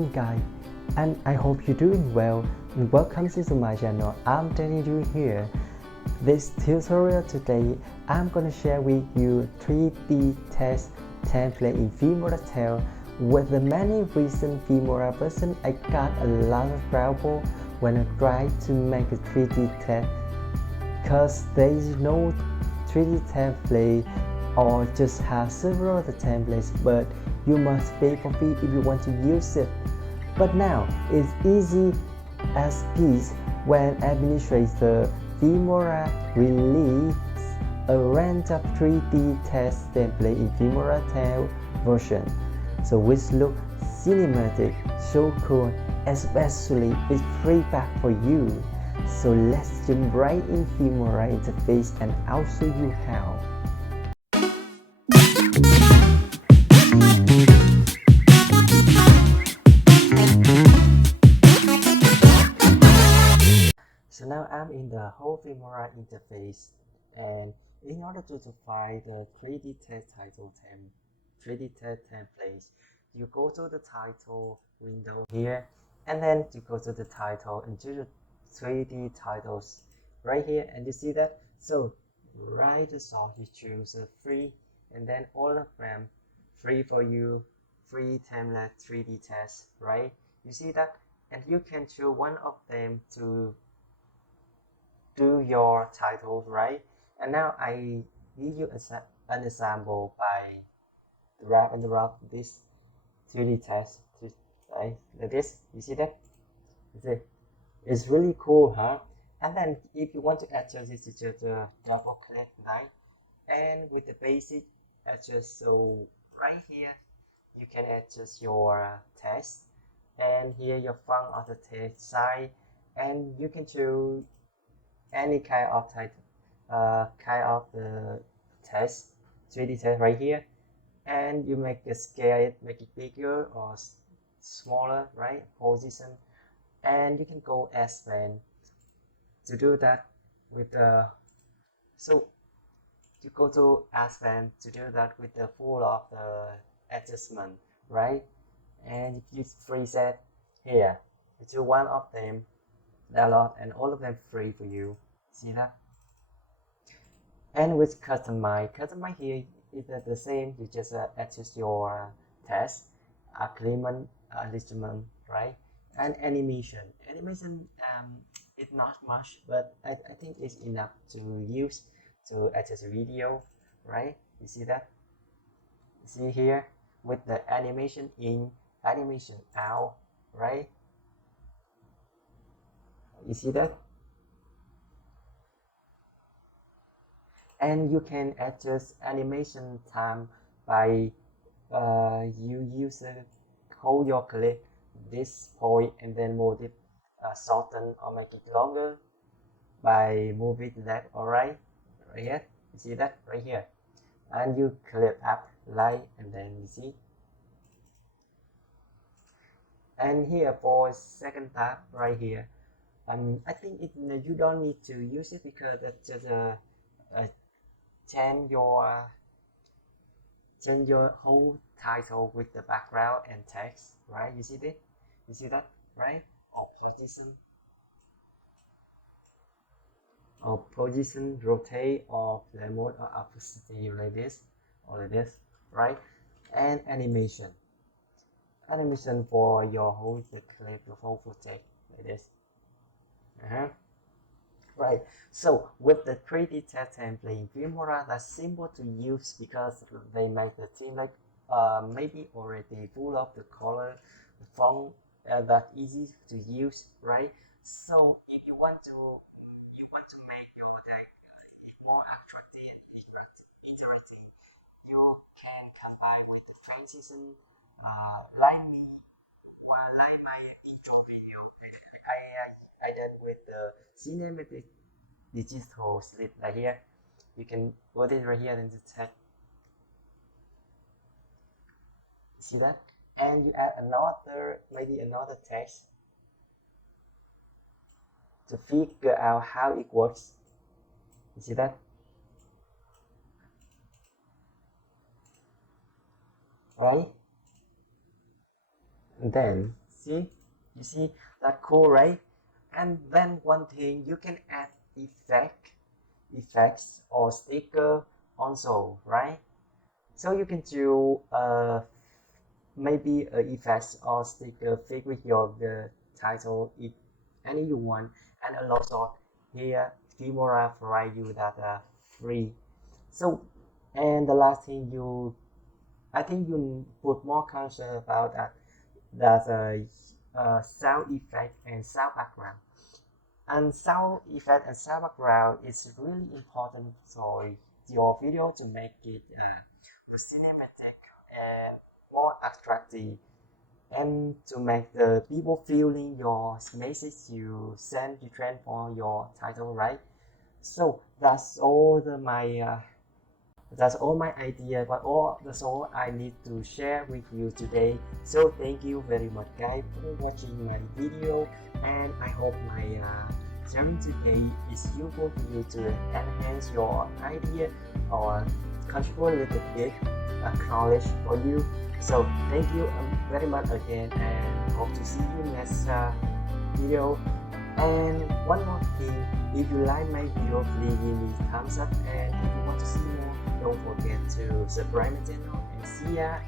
morning guys, and I hope you're doing well and welcome to my channel. I'm Danny here. This tutorial today I'm gonna share with you 3D text template in Filmora with the many recent Filmora version. I got a lot of trouble when I tried to make a 3D text because there is no 3D template or just have several other templates, but you must pay for fee if you want to use it. But now it's easy as peas when administrator Filmora release a range of 3D text template in Filmora 10 version, so which look cinematic, so cool, especially it's free back for you. So let's jump right in Filmora interface and I'll show you how. So now I'm in the whole Filmora interface, and in order to find the 3D text title 3D text templates, you go to the title window here, and then you go to the title and to the 3D titles right here, and you see that. So right the sort you choose a free, and then all of them free for you, free template 3D text, right? You see that, and you can choose one of them to do your title, right? And now I give you an example by drag and drop this 3D text, right? Like this. You see that? You see? It's really cool, huh? And then if you want to adjust this, you just double click, right? And with the basic adjust, so right here you can adjust your text, and here your font of the text size, and you can choose any kind of title, the text, 3D text right here, and you make the scale, make it bigger or smaller, right? Position, and you can go expand to do that with the. So you go to expand to do that with the full of the adjustment, right? And you preset here, you choose one of them, download, and all of them free for you. See that? And with customize here is the same. You just adjust your text, alignment, right? And animation it's not much, but I think it's enough to use to adjust video, right? You see that? See here with the animation in, animation out, right? You see that? And you can adjust animation time by you use hold your click this point and then move it shorten or make it longer by move it left or right here. You see that right here, and you click up right, and then you see. And here for second tab right here, I think you don't need to use it because it's just change your whole title with the background and text, right? You see this? You see that, right? Or position, rotate, or remote, or opacity, like this, or like this, right? And animation for your whole clip, your whole footage, like this. Right, so with the 3D text template in Filmora, that's simple to use because they make the theme like maybe already full of the color, the font, that easy to use, right? So if you want to make your text more attractive, interactive, you can combine with the transition, like my intro video. I did with the cinematic digital slip right here. You can put it right here in the text. See that? And you add maybe another text to figure out how it works. You see that? Right? And then See, you see that cool, right? And then one thing, you can add effects or sticker also, right? So you can do maybe effects or sticker fit with your the title if any you want, and a lot of here Filmora provide you that free. So, and the last thing I think you put more concern about that sound effect and sound background. And sound effect and sound background is really important for your video to make it cinematic, more attractive, and to make the people feeling your message you train for your title, right? So that's all my idea, but that's all I need to share with you today. So thank you very much guys for watching my video, and I hope my sharing today is useful for you to enhance your idea or contribute a little bit knowledge for you. So thank you very much again, and hope to see you next video. And one more thing, if you like my video, please give me thumbs up, and if you want to see more, don't forget to subscribe my channel, and see ya.